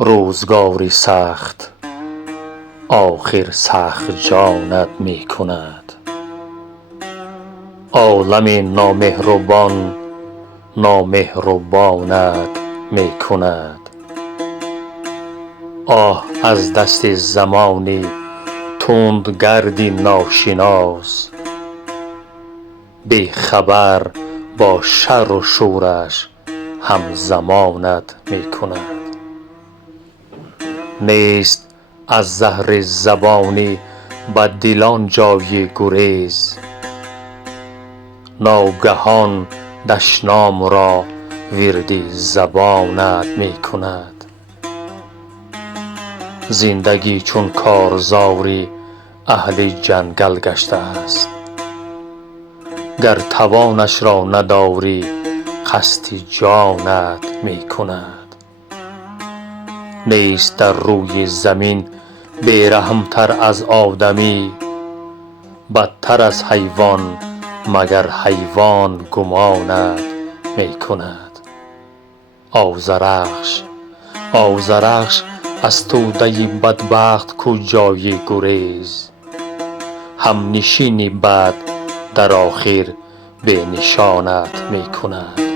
روزگاری سخت آخر سخت جانت می کند. عالم نامهربان نامهربانت می کند. آه از دست زمانی تندگردی ناشناس، بی خبر با شر و شورش همزمانت می کند. نیست از زهر زبانی بد دلان جای گریز، ناگهان دشنام را ورد زبانت می کند. زندگی چون کارزاری اهل جنگل گشته است، گر توانش را نداری قصد جانت می کند. نیست در روی زمین بی‌رحم‌تر از آدمی، بدتر از حیوان مگر حیوان گمانت می کند. آذرخش آذرخش از توده بدبخت کو جای گریز، همنشینی بد در آخر بی نشانت می کند.